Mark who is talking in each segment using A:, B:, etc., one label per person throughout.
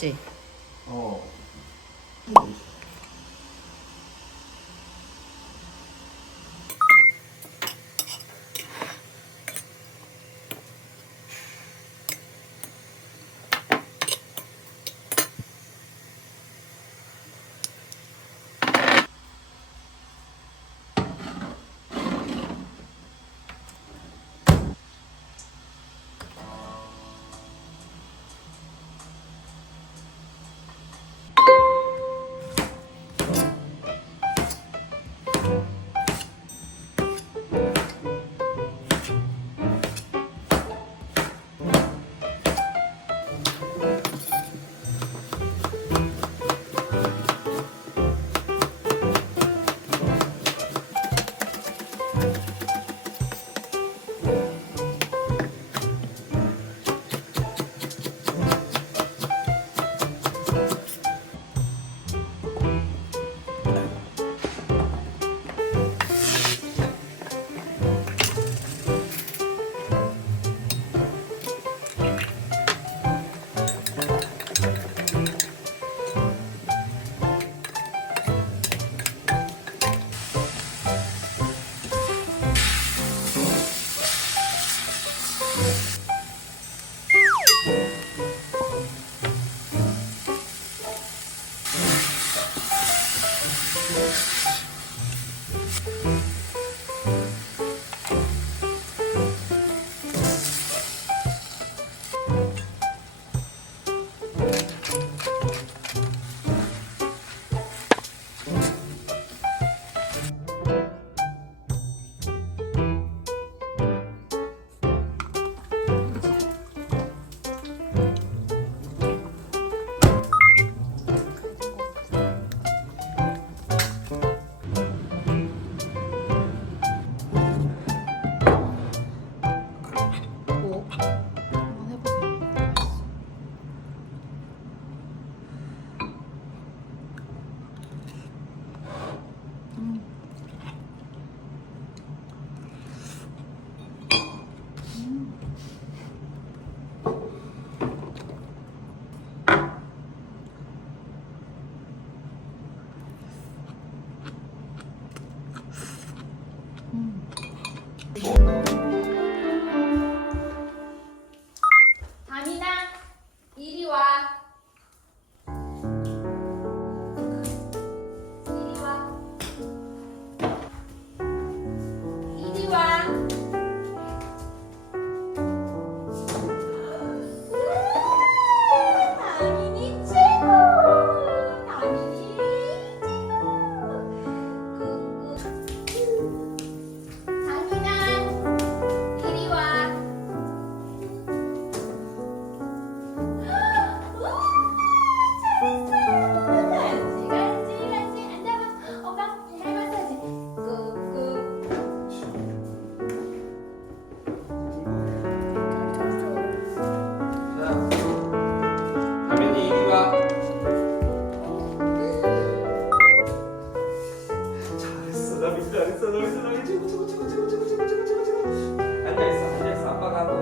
A: 맞지?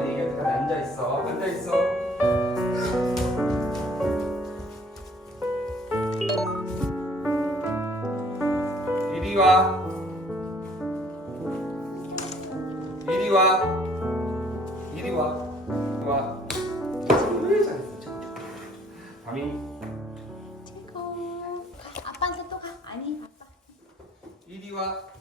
B: 네
C: 여기다 앉아 있어. 앉아 있어. 이리 와. 이리 와. 이리 와. 와. 밤이. 최고.
B: 아빠한테 또 가. 아니 아빠.
C: 이리 와.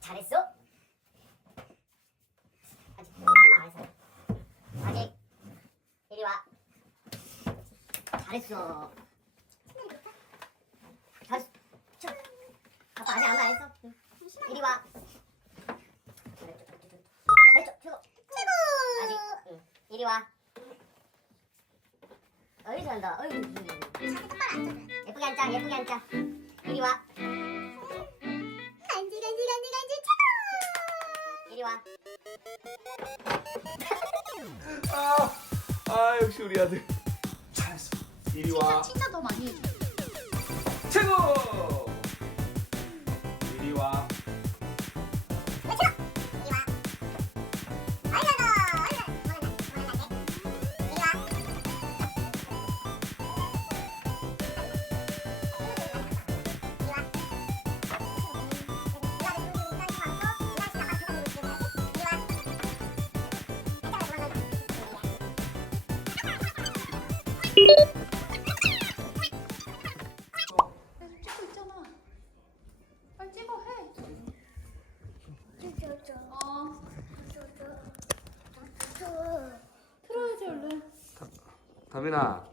D: 잘했어? 아직 엄마 안 했어. 아직 이리 와. 잘했어. 아직 아무 안 했어. 응. 이리 와. 왼쪽 최고. 아직. 응. 이리 와. 어이 잘한다. 어이. 예쁘게 앉자. 예쁘게 앉자. 이리 와. 간지 간지 간지 간지 최고. 이리 와.
C: 아, 아 역시 우리 아들 잘했어. 이리 와.
A: 칭찬 더 많이 해줘.
C: 최고. 이리 다민아.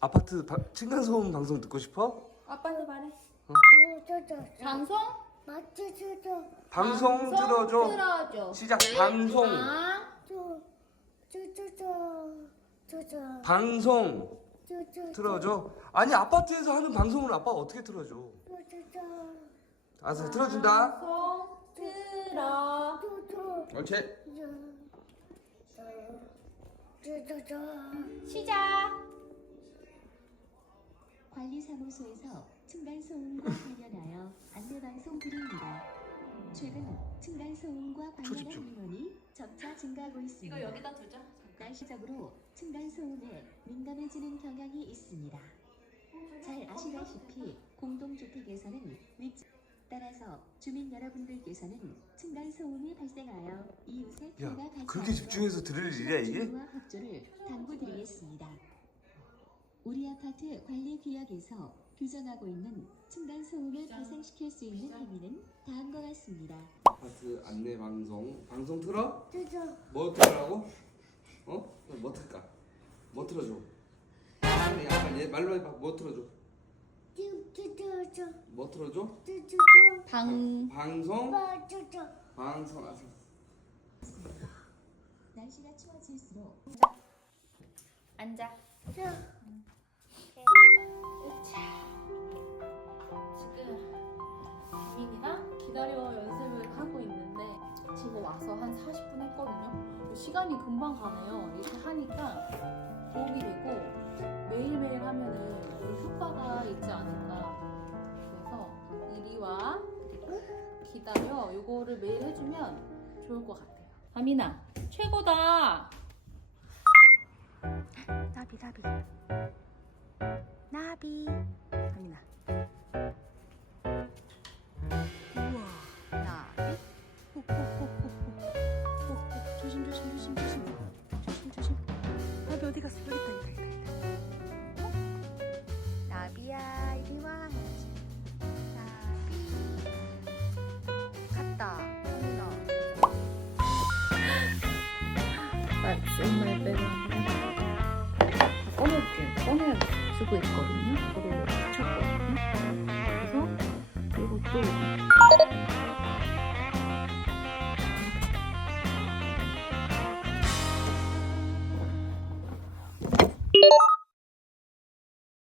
C: 아파트 바, 층간 소음 방송 듣고 싶어?
A: 아빠한테 말해. 방송?
C: 방송 들어줘.
A: 틀어줘.
C: 시작. 방송.
A: 아,
C: 방송 틀어줘. 아니 아파트에서 하는 방송을 아빠가 어떻게 틀어줘? 알았어 틀어준다.
A: 방송 틀어.
C: 옳지.
A: 시작.
E: 관리사무소에서 층간 소음과 관련하여 안내 방송 드립니다. 최근 층간 소음과 관련한
C: 초집중.
E: 민원이 점차 증가하고 있습니다.
A: 이거 여기다 두자.
E: 날씨적으로 층간 소음에 민감해지는 경향이 있습니다. 잘 아시다시피 공동주택에서는 위치 따라서 주민 여러분들께서는 층간 소음이 발생하여 이웃의
C: 야
E: 피해가 가지
C: 그렇게
E: 않도록
C: 집중해서 들을 일이야 이게?
E: 주의와 협조를 당부드리겠습니다. 우리 아파트 관리 구역에서 규정하고 있는 층간 소음을 발생시킬 수 있는 행위는 다음과 같습니다.
C: 아파트 안내 방송 방송 틀어? 뭐 틀으라고? 어? 뭐 틀까? 뭐 틀어줘? 아니 얘 말로 해봐 뭐 틀어줘? 뭐 틀어줘?
A: 방
C: 방송? 방송 알았어.
E: 날씨가 추워질수록
A: 앉아. 지금 민이랑 기다려 연습을 하고 있는데 지금 와서 한 40분 했거든요. 시간이 금방 가네요. 이렇게 하니까 도움이 되고 매일매일 하면은 좀 효과가 있지 않을까. 그래서 이리 와 그리고 기다려 요거를 매일 해주면 좋을 것 같아요. 아미나 최고다.
B: 나비 나비 나비 아미나 어디 갔어 여기 있다 있다 있다 어? 나비야 이리 와 나비 갔다 What's in my bag? 꺼낼게 꺼내야 쓰고 있거든요. 이거를 붙였거든요. 그래서 이것도